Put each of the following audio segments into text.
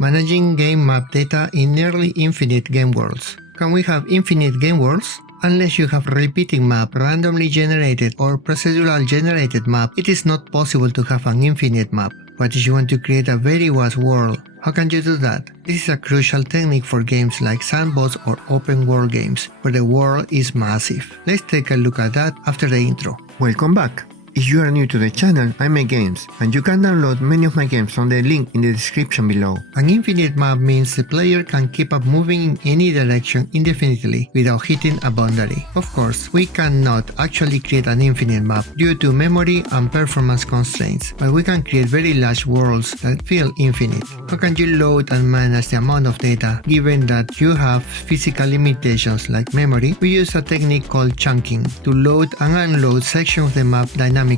Managing game map data in nearly infinite game worlds. Can we have infinite game worlds? Unless you have a repeating map, randomly generated or procedural generated map, it is not possible to have an infinite map. What if you want to create a very vast world? How can you do that? This is a crucial technique for games like sandbox or open world games, where the world is massive. Let's take a look at that after the intro. Welcome back! If you are new to the channel, I make games, and you can download many of my games from the link in the description below. An infinite map means the player can keep up moving in any direction indefinitely without hitting a boundary. Of course, we cannot actually create an infinite map due to memory and performance constraints, but we can create very large worlds that feel infinite. How can you load and manage the amount of data given that you have physical limitations like memory? We use a technique called chunking to load and unload sections of the map dynamically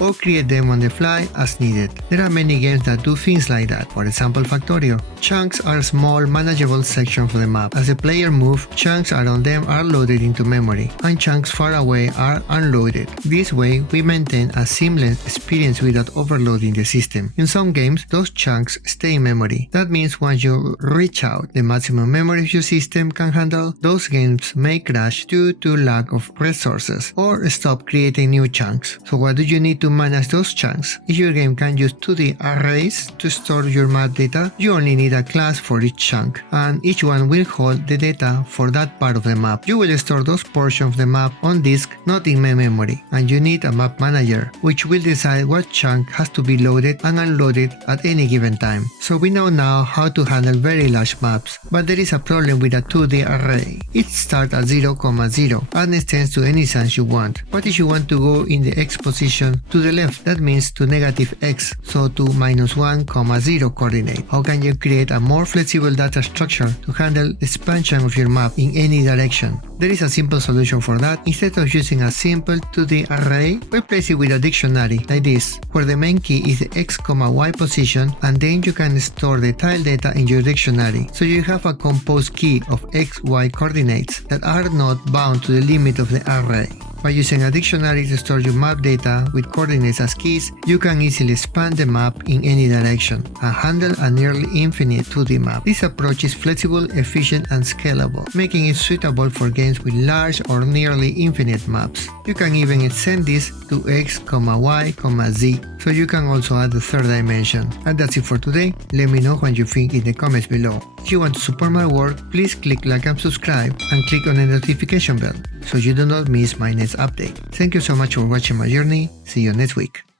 or create them on the fly as needed. There are many games that do things like that, for example Factorio. Chunks are small manageable sections of the map. As the player moves, chunks around them are loaded into memory, and chunks far away are unloaded. This way, we maintain a seamless experience without overloading the system. In some games, those chunks stay in memory. That means once you reach out the maximum memory your system can handle, those games may crash due to lack of resources or stop creating new chunks. So what do you need to manage those chunks? If your game can use 2D arrays to store your map data, you only need a class for each chunk, and each one will hold the data for that part of the map. You will store those portions of the map on disk, not in main memory, and you need a map manager, which will decide what chunk has to be loaded and unloaded at any given time. So we know now how to handle very large maps, but there is a problem with a 2D array. It starts at 0, 0 and extends to any size you want. What if you want to go in the X position to the left? That means to negative X, so to -1, 0 coordinate. How can you create a more flexible data structure to handle the expansion of your map in any direction? There is a simple solution for that. Instead of using a simple 2D array, replace it with a dictionary like this, where the main key is the X, Y position, and then you can store the tile data in your dictionary. So you have a composed key of X, Y coordinates that are not bound to the limit of the array. By using a dictionary to store your map data with coordinates as keys, you can easily expand the map in any direction and handle a nearly infinite 2D map. This approach is flexible, efficient, and scalable, making it suitable for games with large or nearly infinite maps. You can even extend this to X, Y, Z, so you can also add the third dimension. And that's it for today. Let me know what you think in the comments below. If you want to support my work, please click like and subscribe and click on the notification bell so you do not miss my next update. Thank you so much for watching my journey. See you next week.